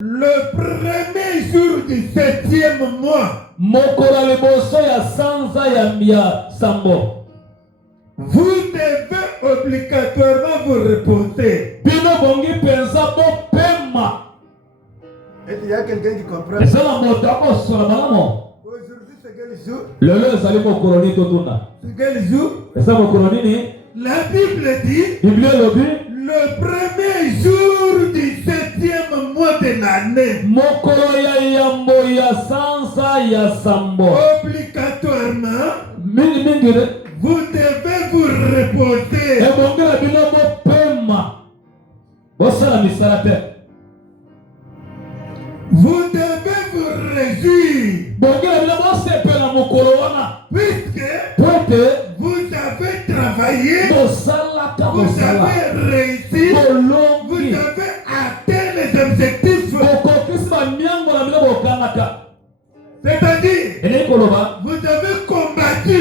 Le premier jour du 7e mois, vous devez obligatoirement vous reposer. Et il y a quelqu'un qui comprend. Aujourd'hui, c'est quel jour? C'est quel jour? La Bible dit le premier jour du 7e mois de l'année. Obligatoirement, vous devez vous reposer. Vous devez vous réjouir. Puisque vous avez travaillé, vous avez réussi, vous avez atteint les objectifs. C'est-à-dire, vous avez combattu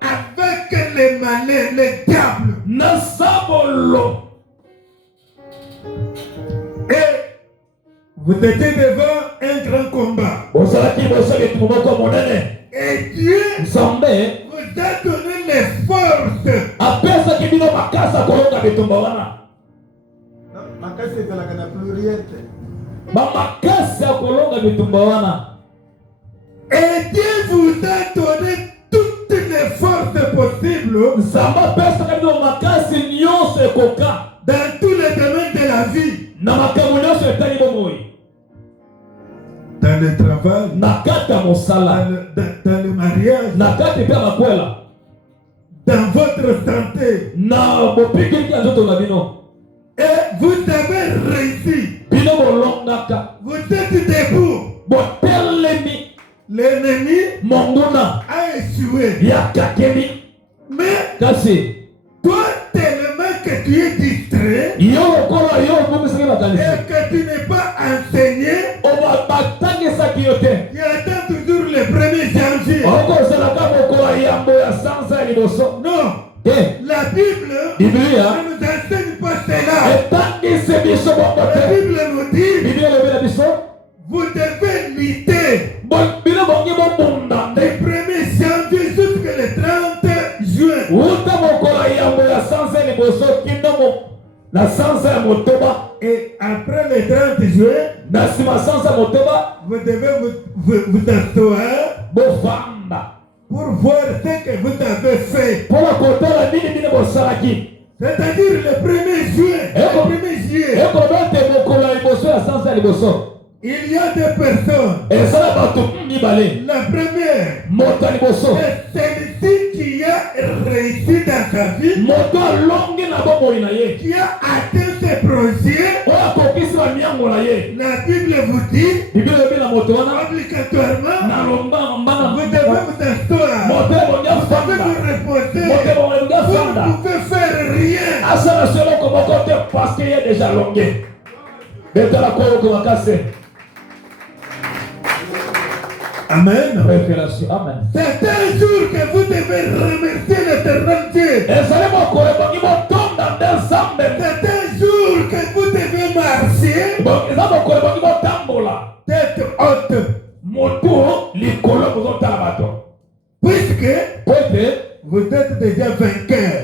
avec les malins, les diables. Et vous étiez devant un grand combat. Et Dieu vous a donné les forces. Ma casse est la canne plurielle. Et Dieu vous a donné toutes les forces possibles dans tous les domaines de la vie. Dans le travail, dans le mariage, dans votre santé. Et vous avez réussi. Vous êtes debout. L'ennemi a échoué. Mais toi, tellement que tu es distrait et que tu n'es pas enseigné, tu attends toujours le 1er janvier. Non. La Bible ne nous enseigne pas cela. La Bible nous dit vous devez lutter du 1er janvier jusqu'à le 30 juin. Et après le 30 juin, vous devez vous asseoir pour voir ce que vous avez fait. C'est-à-dire le 1er juin, le 1er juillet. Il y a deux personnes. La première, c'est celle-ci qui a réussi dans sa vie, qui a atteint ses projets. La Bible vous dit obligatoirement, vous devez vous asseoir, vous devez vous reposer, vous ne pouvez faire rien. Parce qu'il y a déjà longué. Amen. Révélation. Amen. C'est un jour que vous devez remercier l'Éternel Dieu. C'est un jour que vous devez marcher tête haute. Puisque vous êtes déjà vainqueur.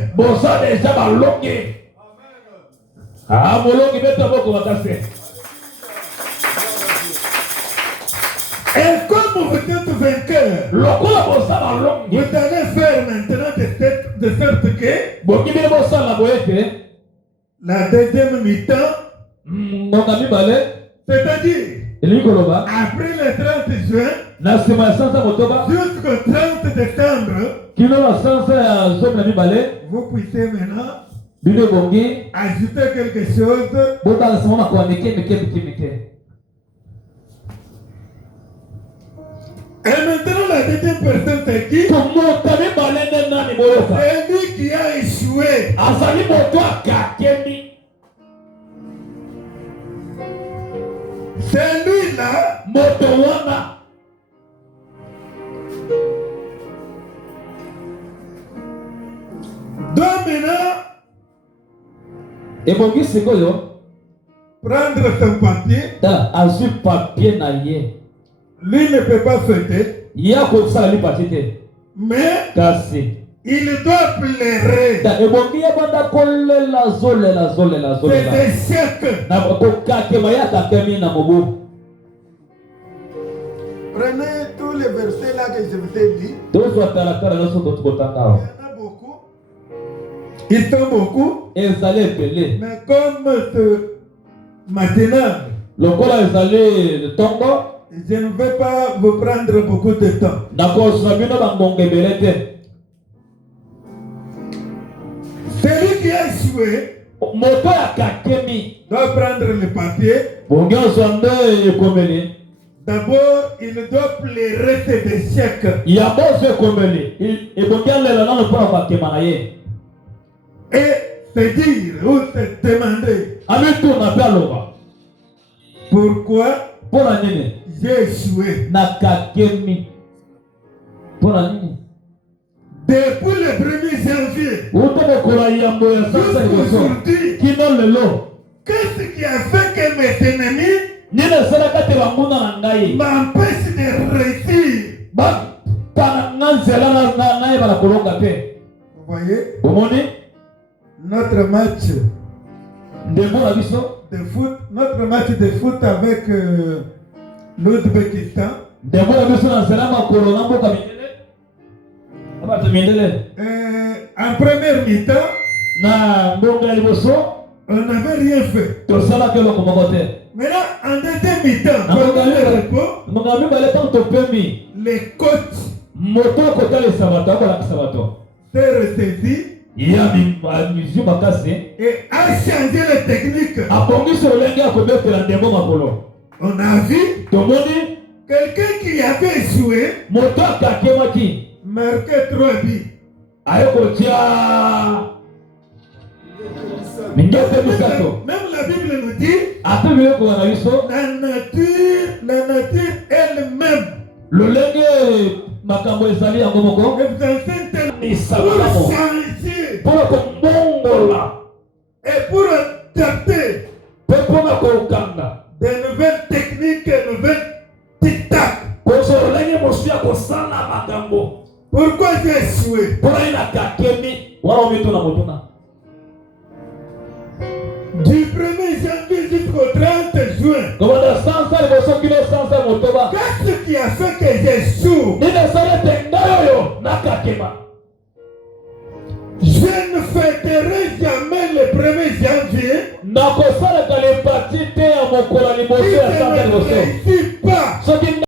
Et comme vous êtes vainqueur, vous allez faire maintenant de sorte que la deuxième mi-temps, c'est-à-dire après le 30 juin jusqu'au 30 décembre, vous puissiez maintenant ajouter quelque chose. Et maintenant, la deuxième personne, c'est qui? C'est lui qui a échoué. C'est lui-là. Donc maintenant, prendre son papier. Azul papier na ye. Lui ne peut pas fêter. Yako sala li patite. Mais Kasi. il doit pleurer. Ebongi ya banda kolela zolela. C'est des chèques. Na kokake mayaka kemi na mobu. Prenez tous les versets là que je vous ai dit. Tozo atalatala loso Il kotokotanga. y en a beaucoup. Ils sont beaucoup. Ezale pele. Mais comme maintenant, Lokola ezale de tongo. je ne vais pas vous prendre beaucoup de temps. Nako sabino bangonge belete. Celui qui a échoué Moto ya kakemi. doit prendre le papier. Bonga sonde ekomeli. D'abord, il doit pleurer ses échecs. Ya bozo ekomeli. Ebonga lela na pour bakema na ye. Et se dire ou se demander Ameto na paloba. pourquoi Pour la nini? j'ai échoué. Na kakemi. Pour la nini? Depuis le 1er janvier jusqu'aujourd'hui, kino lelo qu'est-ce qui a fait que mes ennemis nina salaka te banguna na ngai m'empêchent de réussir? ba pana nganzela na ngai bala kolonga pe. Vous voyez, Omoni notre match ndemo na biso notre match de foot avec l'Ouzbékistan. ndemo na biso na zela makolo na mboka mindele abato mindele En première mi-temps, na mbonga liboso on n'avait rien fait. tosala ke loko moko te. Maintenant, en deuxième mi-temps, pendant le repos, Monga mi bale tanto pemi les coachs moto kotala sabato akola sabato s'est ressaisi ya mizu makasi et a changé les techniques. abongisi olenge akobetela ndemo makolo. On a vu Tomoni quelqu'un qui avait échoué moto akakemaki marquer 3 buts. ayokotia mingete misato. Même la Bible nous dit Ate biloko na biso la nature elle-même. lolenge makambo ezali yango moko Elle vous enseigne tellement Isabalamo. pour changer mpona komongola et pour adapter mpe mpona kokanga des nouvelles techniques, de nouvelles tic-tac. kozwa lolenge mosu ya kosala makambo Pourquoi j'ai échoué? mpona ye na kakemi wana omito na motuna Du 1er janvier jusqu'au 30 juin. komanda sansa liboso kino sansa motoba Qu'est-ce qui a fait que j'échoue? nini esali ete ngai oyo nakakema. Je ne fêterai jamais le 1er janvier nakosalaka lepati te ya mokolo liboso ya sansa liboso